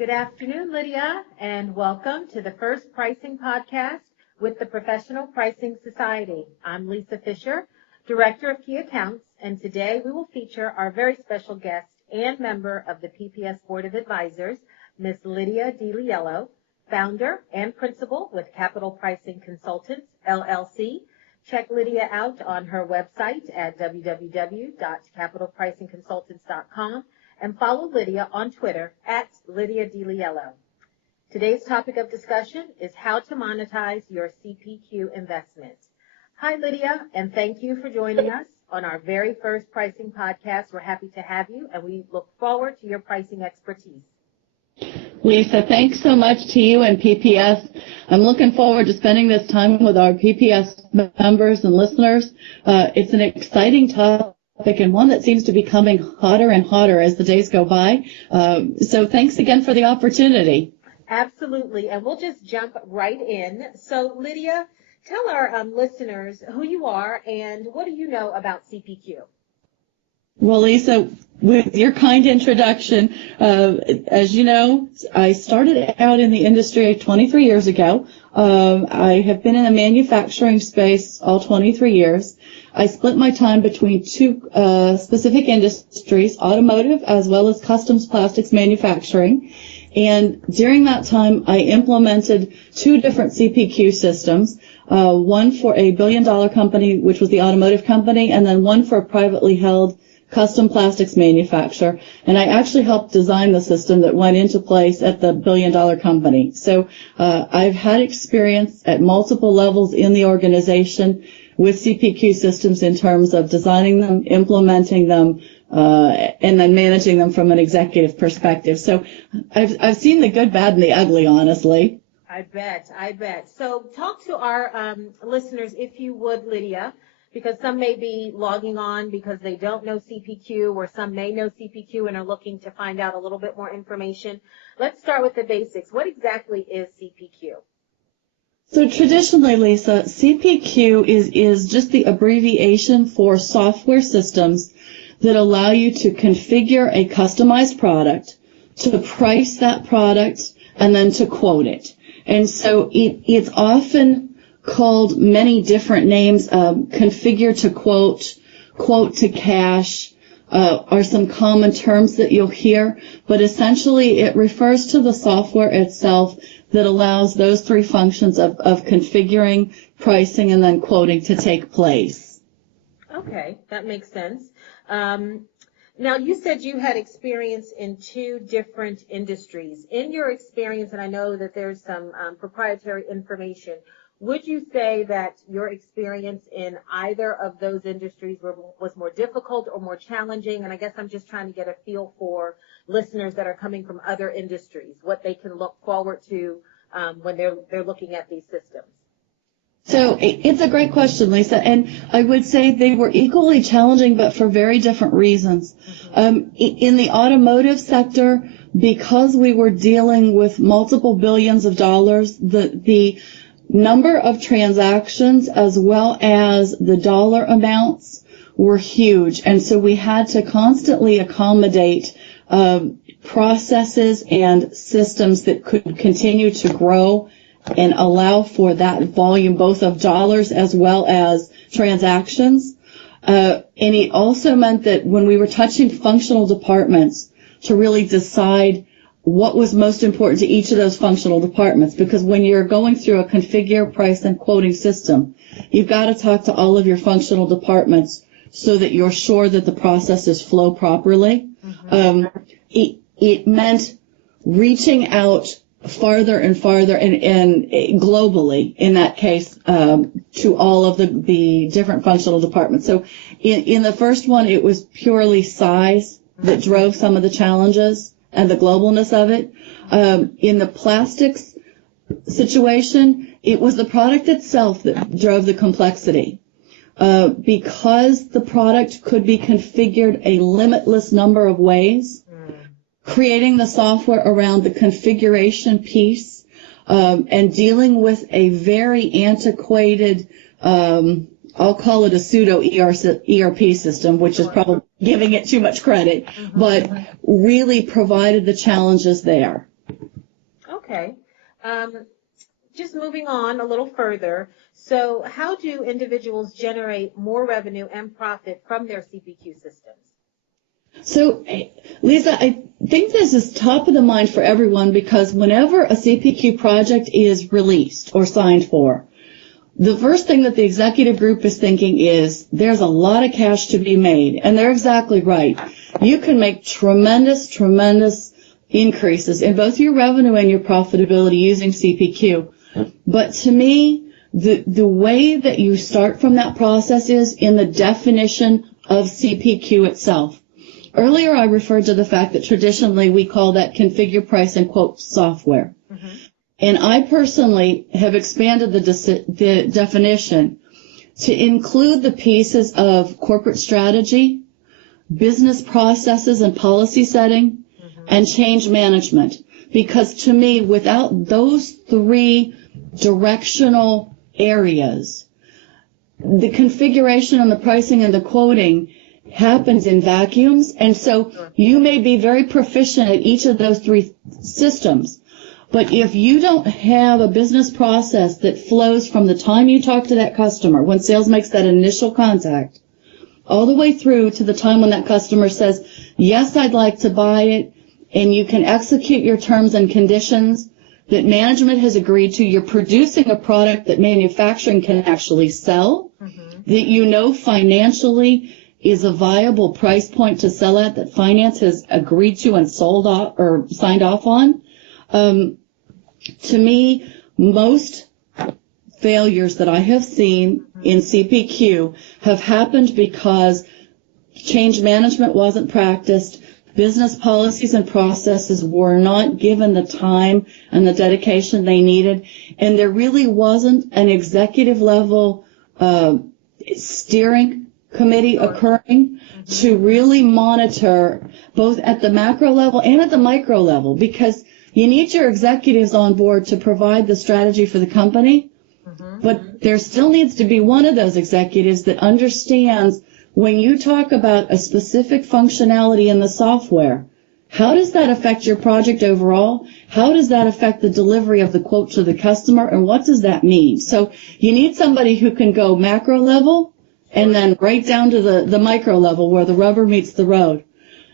Good afternoon, Lydia, and welcome to the first pricing podcast with the Professional Pricing Society. I'm Lisa Fisher, Director of Key Accounts, and today we will feature our very special guest and member of the PPS Board of Advisors, Ms. Lydia DiLiello, founder and principal with Capital Pricing Consultants, LLC. Check Lydia out on her website at www.capitalpricingconsultants.com and follow Lydia on Twitter at Lydia DiLiello. Today's topic of discussion is how to monetize your CPQ investments. Hi, Lydia, and thank you for joining us on our very first pricing podcast. We're happy to have you, and we look forward to your pricing expertise. Lisa, thanks so much to you and PPS. I'm looking forward to spending this time with our PPS members and listeners. It's an exciting topic and one that seems to be becoming hotter and hotter as the days go by. So thanks again for the opportunity. Absolutely, and we'll just jump right in. So, Lydia, tell our listeners who you are and what do you know about CPQ? Well, Lisa, with your kind introduction, as you know, I started out in the industry 23 years ago. I have been in the manufacturing space all 23 years. I split my time between two specific industries, automotive as well as customs plastics manufacturing. And during that time, I implemented two different CPQ systems, one for a billion-dollar company, which was the automotive company, and then one for a privately held custom plastics manufacturer. And I actually helped design the system that went into place at the billion-dollar company. So I've had experience at multiple levels in the organization with CPQ systems in terms of designing them, implementing them, and then managing them from an executive perspective. So I've seen the good, bad, and the ugly, honestly. I bet. So talk to our listeners, if you would, Lydia, because some may be logging on because they don't know CPQ, or some may know CPQ and are looking to find out a little bit more information. Let's start with the basics. What exactly is CPQ? So traditionally, Lisa, CPQ is just the abbreviation for software systems that allow you to configure a customized product, to price that product, and then to quote it. And so it's often called many different names. Configure to quote, quote to cash are some common terms that you'll hear, but essentially it refers to the software itself that allows those three functions of configuring, pricing, and then quoting to take place. Okay, that makes sense. Now, you said you had experience in two different industries. In your experience, and I know that there's some proprietary information, would you say that your experience in either of those industries was more difficult or more challenging? And I guess I'm just trying to get a feel for listeners that are coming from other industries, what they can look forward to when they're looking at these systems. So it's a great question, Lisa, and I would say they were equally challenging, but for very different reasons. In the automotive sector, because we were dealing with multiple billions of dollars, the number of transactions as well as the dollar amounts were huge, and so we had to constantly accommodate processes and systems that could continue to grow and allow for that volume both of dollars as well as transactions. And it also meant that when we were touching functional departments to really decide what was most important to each of those functional departments, because when you're going through a configure, price, and quoting system, you've got to talk to all of your functional departments so that you're sure that the processes flow properly. It meant reaching out farther and farther and globally, in that case, to all of the different functional departments. So in the first one, it was purely size that drove some of the challenges and the globalness of it. In the plastics situation, it was the product itself that drove the complexity. Because the product could be configured a limitless number of ways, creating the software around the configuration piece, and dealing with a very antiquated, I'll call it a pseudo ERP system, which is probably giving it too much credit, but really provided the challenges there. Okay. Just moving on a little further. So how do individuals generate more revenue and profit from their CPQ systems? So, Lisa, I think this is top of the mind for everyone because whenever a CPQ project is released or signed for, the first thing that the executive group is thinking is there's a lot of cash to be made. And they're exactly right. You can make tremendous, tremendous increases in both your revenue and your profitability using CPQ. But to me, the way that you start from that process is in the definition of CPQ itself. Earlier, I referred to the fact that traditionally we call that configure, price, and quote software. Mm-hmm. And I personally have expanded the definition to include the pieces of corporate strategy, business processes and policy setting, mm-hmm. and change management. Because to me, without those three directional areas, the configuration and the pricing and the quoting happens in vacuums. And so you may be very proficient at each of those three systems. But if you don't have a business process that flows from the time you talk to that customer, when sales makes that initial contact, all the way through to the time when that customer says, yes, I'd like to buy it, and you can execute your terms and conditions that management has agreed to, you're producing a product that manufacturing can actually sell, mm-hmm. that you know financially is a viable price point to sell at, that finance has agreed to and sold off or signed off on. To me, most failures that I have seen in CPQ have happened because change management wasn't practiced, business policies and processes were not given the time and the dedication they needed, and there really wasn't an executive level steering committee occurring to really monitor both at the macro level and at the micro level, because you need your executives on board to provide the strategy for the company, but there still needs to be one of those executives that understands when you talk about a specific functionality in the software, how does that affect your project overall? How does that affect the delivery of the quote to the customer? And what does that mean? So you need somebody who can go macro level and then right down to the micro level where the rubber meets the road.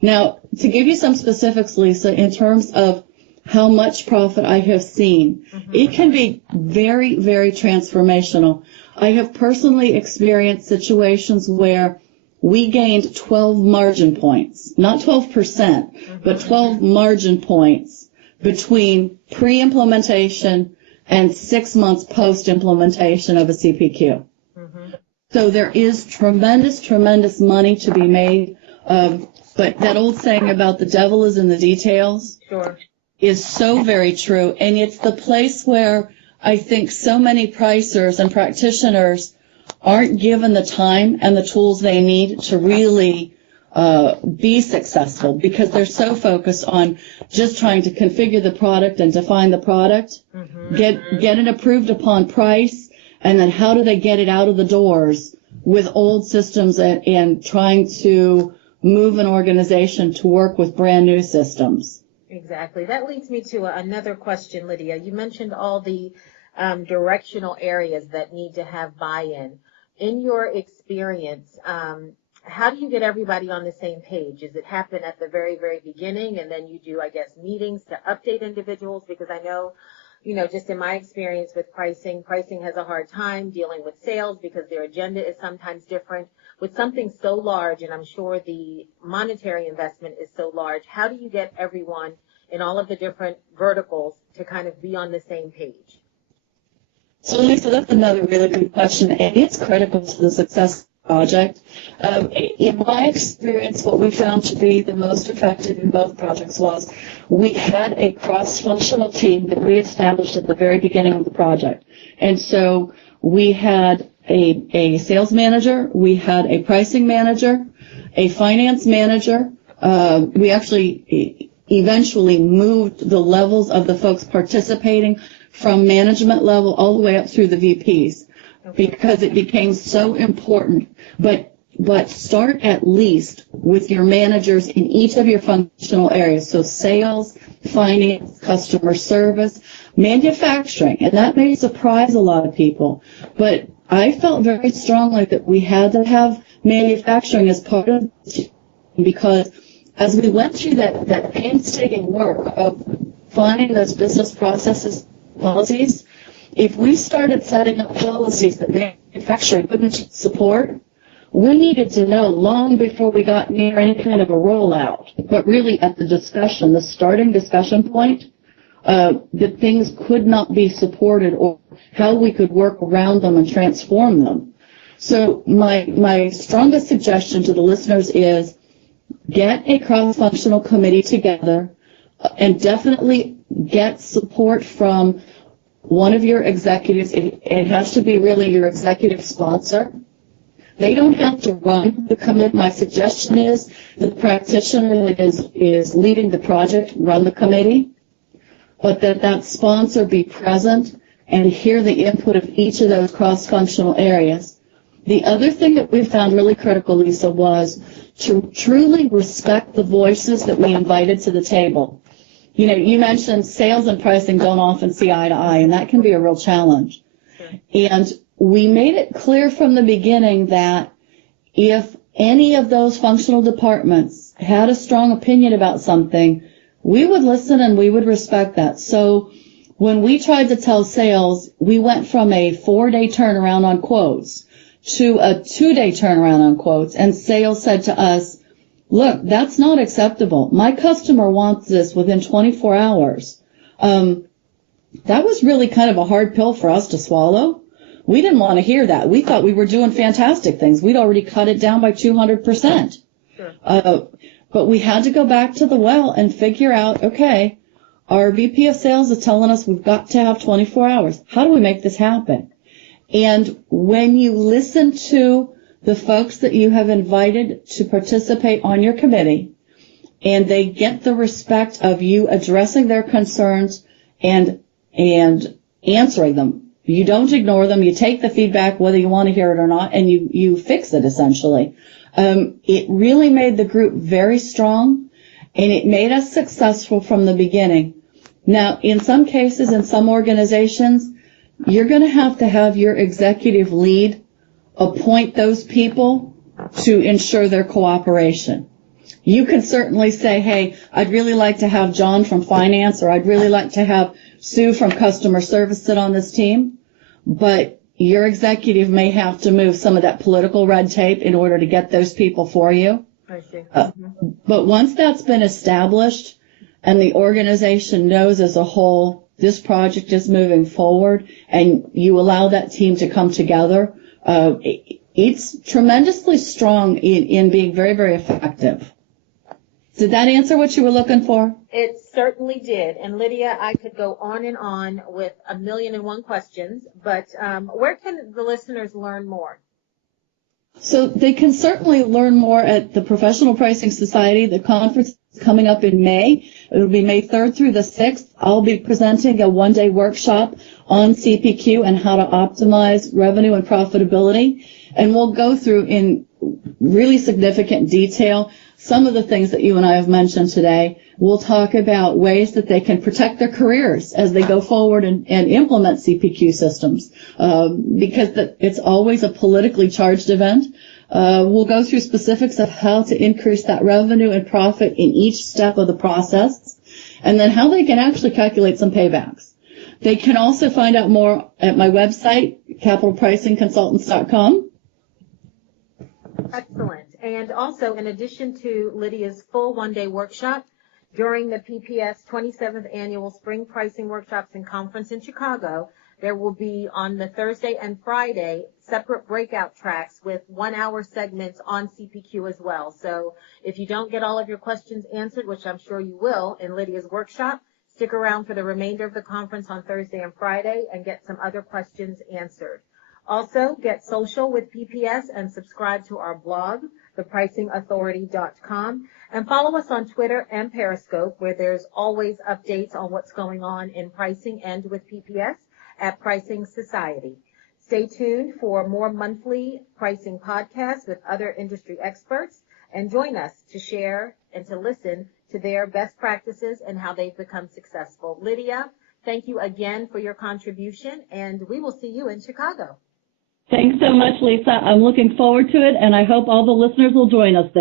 Now, to give you some specifics, Lisa, in terms of how much profit I have seen, it can be very, very transformational. I have personally experienced situations where we gained 12 margin points, not 12%, but 12 margin points between pre-implementation and 6 months post-implementation of a CPQ. So there is tremendous, tremendous money to be made. But that old saying about the devil is in the details is so very true. And it's the place where I think so many pricers and practitioners aren't given the time and the tools they need to really be successful, because they're so focused on just trying to configure the product and define the product, get it approved upon price, and then how do they get it out of the doors with old systems and trying to move an organization to work with brand new systems. Exactly. That leads me to another question, Lydia. You mentioned all the directional areas that need to have buy-in. In your experience, how do you get everybody on the same page? Does it happen at the very, very beginning, and then you do, I guess, meetings to update individuals? Because I know, just in my experience with pricing has a hard time dealing with sales because their agenda is sometimes different. With something so large, and I'm sure the monetary investment is so large, how do you get everyone in all of the different verticals to kind of be on the same page? So, Lisa, that's another really good question, and it's critical to the success of the project. In my experience, what we found to be the most effective in both projects was we had a cross-functional team that we established at the very beginning of the project. And so we had a sales manager, we had a pricing manager, a finance manager. We actually eventually moved the levels of the folks participating from management level all the way up through the VPs, because it became so important. But start at least with your managers in each of your functional areas. So sales, finance, customer service, manufacturing, and that may surprise a lot of people. But I felt very strongly that we had to have manufacturing as part of it, because as we went through that painstaking work of finding those business processes, policies, if we started setting up policies that manufacturing couldn't support, we needed to know long before we got near any kind of a rollout, but really at the discussion, the starting discussion point, that things could not be supported or how we could work around them and transform them. So my strongest suggestion to the listeners is get a cross-functional committee together and definitely get support from one of your executives. It has to be really your executive sponsor. They don't have to run the committee. My suggestion is the practitioner is leading the project, run the committee, but that sponsor be present and hear the input of each of those cross-functional areas. The other thing that we found really critical, Lisa, was to truly respect the voices that we invited to the table. You know, you mentioned sales and pricing don't often see eye to eye, and that can be a real challenge. Sure. And we made it clear from the beginning that if any of those functional departments had a strong opinion about something, we would listen and we would respect that. So when we tried to tell sales, we went from a 4-day turnaround on quotes to a 2-day turnaround on quotes, and sales said to us, look, that's not acceptable. My customer wants this within 24 hours. That was really kind of a hard pill for us to swallow. We didn't want to hear that. We thought we were doing fantastic things. We'd already cut it down by 200%. Sure. But we had to go back to the well and figure out, okay, our VP of sales is telling us we've got to have 24 hours. How do we make this happen? And when you listen to the folks that you have invited to participate on your committee, and they get the respect of you addressing their concerns and answering them. You don't ignore them. You take the feedback, whether you want to hear it or not, and you fix it, essentially. It really made the group very strong, and it made us successful from the beginning. Now, in some cases, in some organizations, you're going to have your executive lead appoint those people to ensure their cooperation. You can certainly say, hey, I'd really like to have John from finance, or I'd really like to have Sue from customer service sit on this team, but your executive may have to move some of that political red tape in order to get those people for you. I see. But once that's been established and the organization knows as a whole this project is moving forward and you allow that team to come together, it's tremendously strong in being very, very effective. Did that answer what you were looking for? It certainly did. And Lydia, I could go on and on with 1,000,001 questions, but where can the listeners learn more? So they can certainly learn more at the Professional Pricing Society. The conference is coming up in May. It will be May 3rd through the 6th. I'll be presenting a 1-day workshop on CPQ and how to optimize revenue and profitability. And we'll go through in really significant detail some of the things that you and I have mentioned today. We'll talk about ways that they can protect their careers as they go forward and implement CPQ systems, because it's always a politically charged event. We'll go through specifics of how to increase that revenue and profit in each step of the process, and then how they can actually calculate some paybacks. They can also find out more at my website, capitalpricingconsultants.com. Excellent. And also, in addition to Lydia's full 1-day workshop, during the PPS 27th Annual Spring Pricing Workshops and Conference in Chicago, there will be on the Thursday and Friday separate breakout tracks with 1-hour segments on CPQ as well. So if you don't get all of your questions answered, which I'm sure you will in Lydia's workshop, stick around for the remainder of the conference on Thursday and Friday and get some other questions answered. Also, get social with PPS and subscribe to our blog, thepricingauthority.com, and follow us on Twitter and Periscope, where there's always updates on what's going on in pricing and with PPS at Pricing Society. Stay tuned for more monthly pricing podcasts with other industry experts, and join us to share and to listen to their best practices and how they've become successful. Lydia, thank you again for your contribution, and we will see you in Chicago. Thanks so much, Lisa. I'm looking forward to it, and I hope all the listeners will join us there.